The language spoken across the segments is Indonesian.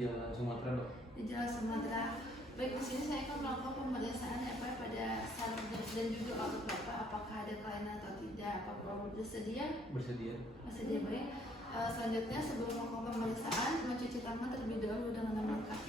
Jalan Sumatera, Dok. Di Jalan Sumatera. Baik, di sini saya akan melakukan pemeriksaan pada saraf dan juga otot Bapak, apakah ada kelainan atau tidak. Apakah bersedia? Bersedia. Bersedia, baik. Selanjutnya sebelum melakukan pemeriksaan, mencuci tangan terlebih dahulu dengan lengkap.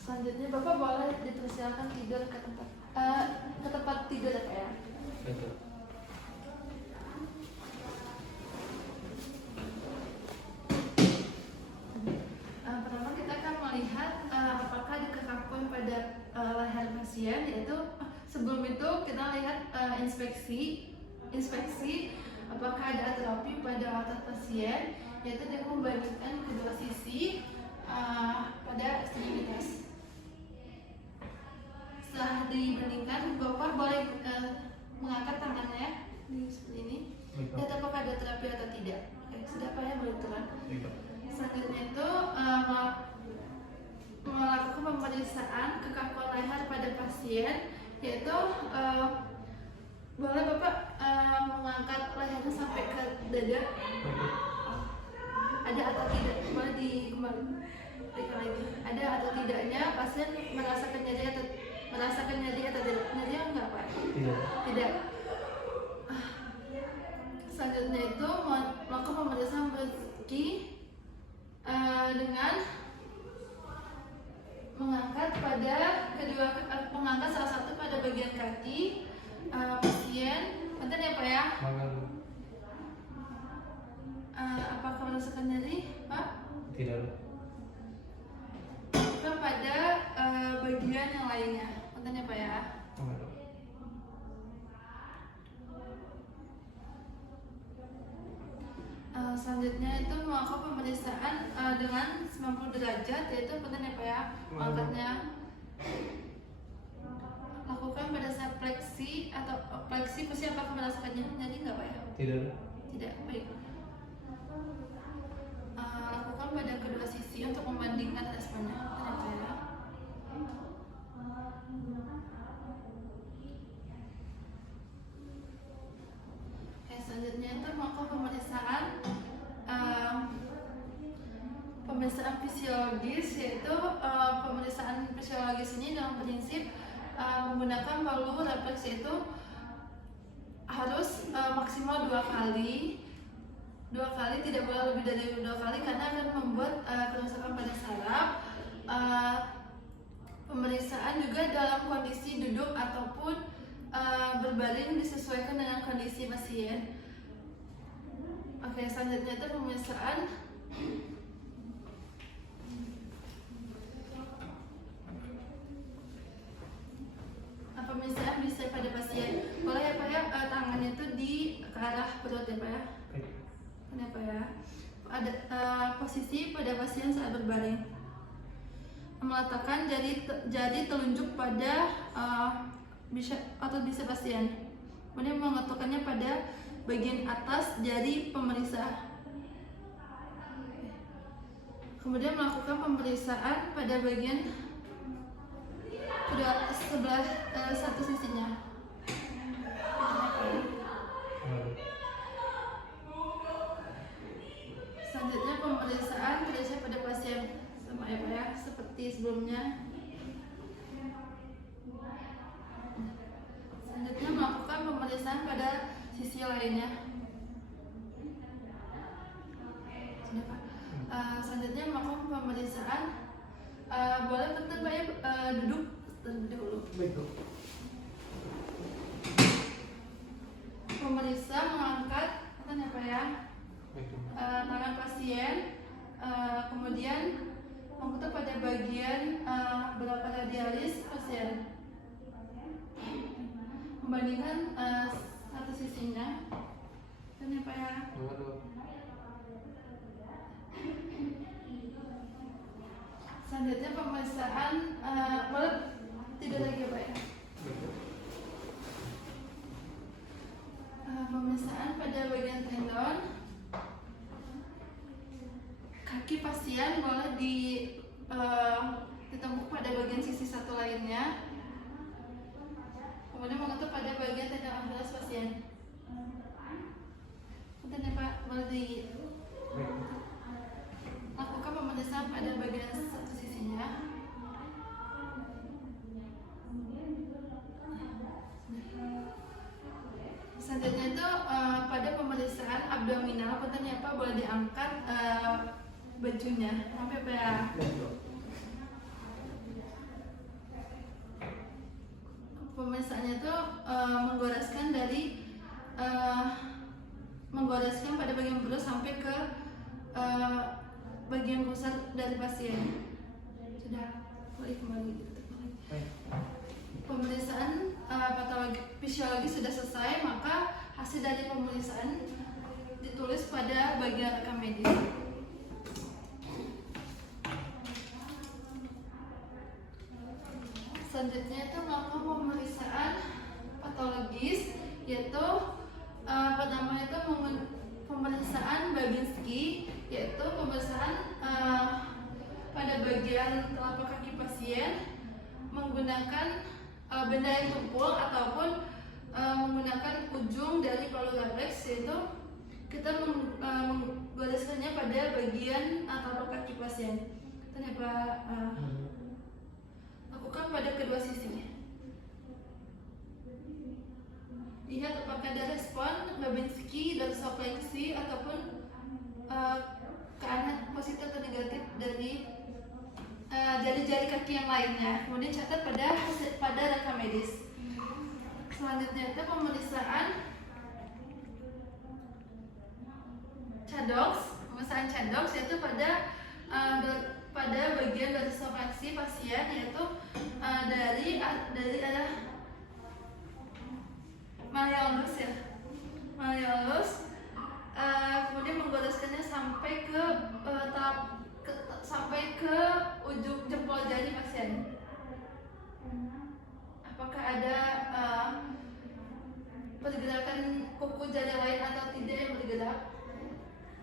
Selanjutnya Bapak boleh dipersilakan tidur ke tempat tidur ya Pak ya. Betul. Pertama kita akan melihat apakah ada kekakuan pada leher pasien, yaitu sebelum itu kita lihat inspeksi apakah ada atrofi pada otot pasien, yaitu dengan membandingkan kedua sisi pada ekstremitas. Setelah dibandingkan, Bapak boleh mengangkat tangannya seperti ini. Lihat apakah ada terapi atau tidak. Oke, sudah Pak ya, boleh turun. Selanjutnya itu melakukan pemeriksaan kekakuan leher pada pasien, yaitu boleh Bapak mengangkat lehernya sampai ke dada. Ada atau tidak, boleh dikembali lagi. Ada atau tidaknya pasien merasakan nyeri atau tidak? Nyeri enggak Pak? Tidak. Selanjutnya itu melakukan pemeriksaan kaki dengan mengangkat salah satu pada bagian kaki pasien. Bentar ya Pak ya. Apakah merasakan nyeri Pak? Tidak. Pada bagian yang lainnya. Bentar ya Pak ya. Selanjutnya itu melakukan pemeriksaan dengan 90 derajat, yaitu bentar ya Pak ya. Angkatnya lakukan pada saat fleksi posisi, apakah merasakan nyeri nggak Pak ya? Tidak. Tidak, baik. Lakukan pada kedua sisi untuk membandingkan responnya. Bentar ya Pak ya. Oke, selanjutnya itu melakukan pemeriksaan fisiologis, yaitu pemeriksaan fisiologis ini dalam prinsip menggunakan palu refleks, yaitu harus maksimal 2 kali, tidak boleh lebih dari 2 kali karena akan membuat kerusakan pada saraf. Pemeriksaan juga dalam kondisi duduk ataupun berbaring disesuaikan dengan kondisi pasien. Oke, selanjutnya itu pemeriksaan bisa pada pasien. Boleh ya Pak ya, tangannya itu ke arah perut ya Pak ya. Ini Pak ya. Ada posisi pada pasien saat berbaring. Meletakkan jari telunjuk pada otot bisa pasien. Kemudian mengetukkannya pada bagian atas jari pemeriksa. Kemudian melakukan pemeriksaan pada bagian sebelah satu sisinya. Selanjutnya pemeriksaan pada pasien sama ya Pak ya, seperti sebelumnya. Selanjutnya melakukan pemeriksaan pada sisi lainnya. Sudah Pak. Selanjutnya melakukan pemeriksaan. Boleh bentar Pak ya, duduk terlebih dahulu. Baik. Pemeriksa mengangkat ya Pak ya, tangan pasien, kemudian mengketuk pada bagian berapa radialis pasien. membandingkan satu sisinya. Dan ya Pak ya. Nomor 2. Selanjutnya pemeriksaan boleh tidak lagi ya Pak ya. Pemeriksaan pada bagian tendon. Kaki pasien boleh ditempuk pada bagian sisi satu lainnya. Kemudian mengetuk pada bagian tendon Achilles pasien. Kemudian ya Pak, boleh lakukan pemeriksaan pada bagian satu sisinya. Selanjutnya itu pada pemeriksaan abdominal, punten ya Pak, boleh diangkat bajunya, sampai Pak ya. Pemeriksaannya itu menggoreskan pada bagian perut sampai ke bagian pusat dari pasien. Sudah, boleh kembali gitu. Pemeriksaan patologi fisiologi sudah selesai, maka hasil dari pemeriksaan ditulis pada bagian rekam medis. Selanjutnya itu melakukan pemeriksaan patologis, yaitu pertama itu pemeriksaan Babinski, yaitu pemeriksaan pada bagian telapak kaki pasien menggunakan benda yang tumpul ataupun menggunakan ujung dari palu refleks, yaitu kita menggoreskannya pada bagian telapak kaki pasien. Ternyata lakukan pada kedua sisinya. Lihat apakah ada respon Babinski dan dorsofleksi ataupun keanehan positif atau negatif dari jari-jari kaki yang lainnya. Kemudian catat pada rekam medis. Selanjutnya itu pemeriksaan CADOX, yaitu pada bagian dorsofleksi pasien, yaitu dari arah malleolus ya, kemudian menggoreskannya sampai ke ujung jempol jari pasien. Apakah ada pergerakan kuku jari lain atau tidak yang bergerak?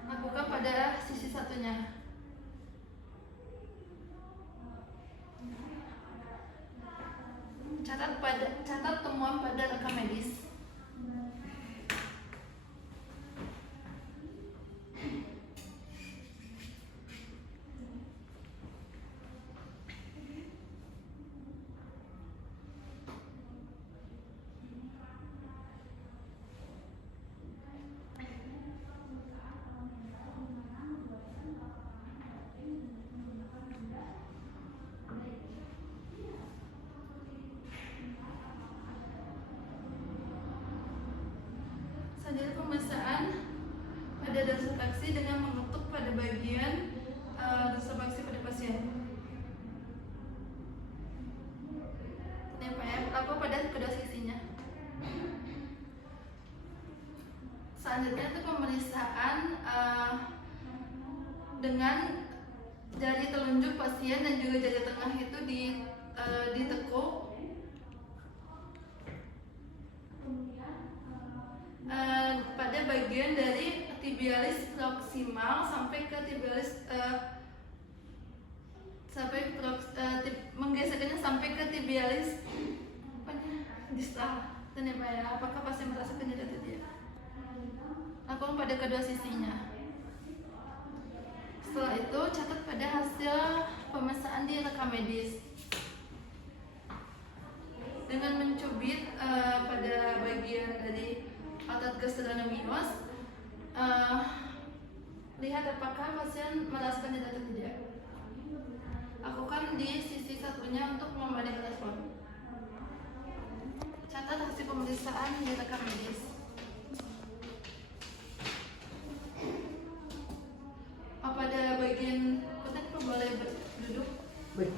Lakukan pada sisi satunya. Catat temuan pada rekam medis. Selanjutnya pemeriksaan pada dorsofleksi dengan mengetuk pada bagian dorsofleksi pada pasien. Ini Pak ya, laku pada kedua sisinya. Selanjutnya itu pemeriksaan dengan jari telunjuk pasien dan juga jari tengah itu ditekuk. Pada bagian dari tibialis proximal sampai ke tibialis menggeserkannya sampai ke tibialis distal. Dan ya Pak ya, apakah pasien merasakan nyeri atau tidak? Lakukan pada kedua sisinya. Setelah itu catat pada hasil pemeriksaan di rekam medis dengan mencubit pada bagian dari otot gastrocnemius. Lihat apakah pasien merasakan nyeri atau tidak. Lakukan di sisi satunya untuk membandingkan respon. Catat hasil pemeriksaan di rekam medis. Pada bagian kita boleh duduk. Baik.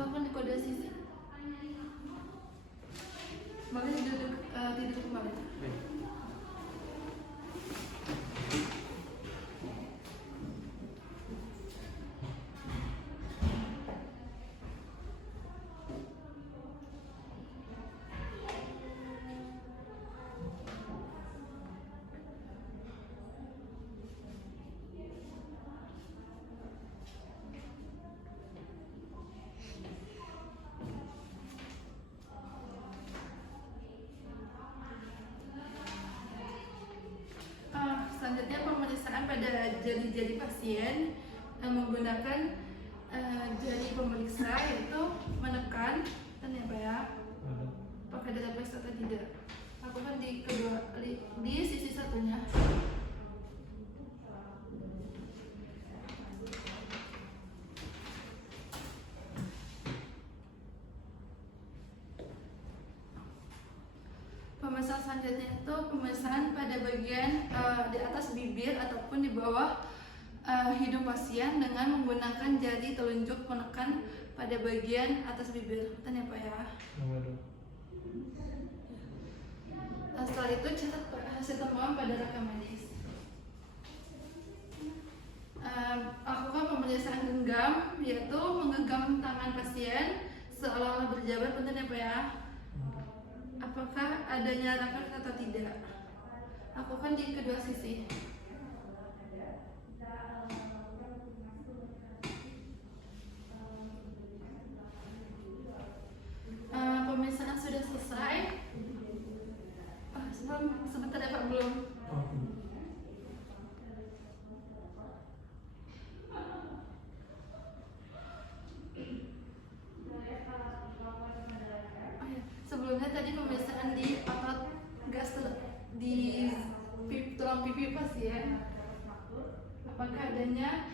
Aku akan di kode sisi. Boleh duduk tidur kembali. Baik. Selanjutnya pemeriksaan pada jari-jari pasien menggunakan jari pemeriksa, yaitu menekan dan ya Pak ya, Ada. pakai refleks atau tidak. Lakukan di sisi satunya. Pemeriksaan selanjutnya itu pemeriksaan pada bagian di atas bibir ataupun di bawah hidung pasien dengan menggunakan jari telunjuk menekan pada bagian atas bibir. Bentar ya Pak ya. Ada. Setelah itu catat hasil temuan pada rekam medis. Lakukan pemeriksaan genggam, yaitu menggenggam tangan pasien seolah-olah berjabat. Bentar ya Pak ya. Apakah adanya refleks atau tidak? Lakukan di kedua sisi. Pemeriksaan sudah selesai. Sebentar ya Pak, belum. Sebelumnya tadi pemeriksaan di otot gaster di tulang pipi pasien. Apakah adanya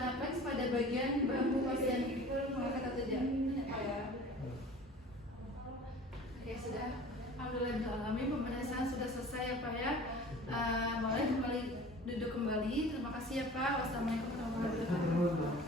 refleks pada bagian bahu pasien mengangkat atau tidak? Pak ya. Oke, sudah. Alhamdulillah pemeriksaan sudah selesai ya Pak ya. Boleh kembali duduk kembali. Terima kasih ya Pak. Wassalamualaikum warahmatullahi wabarakatuh.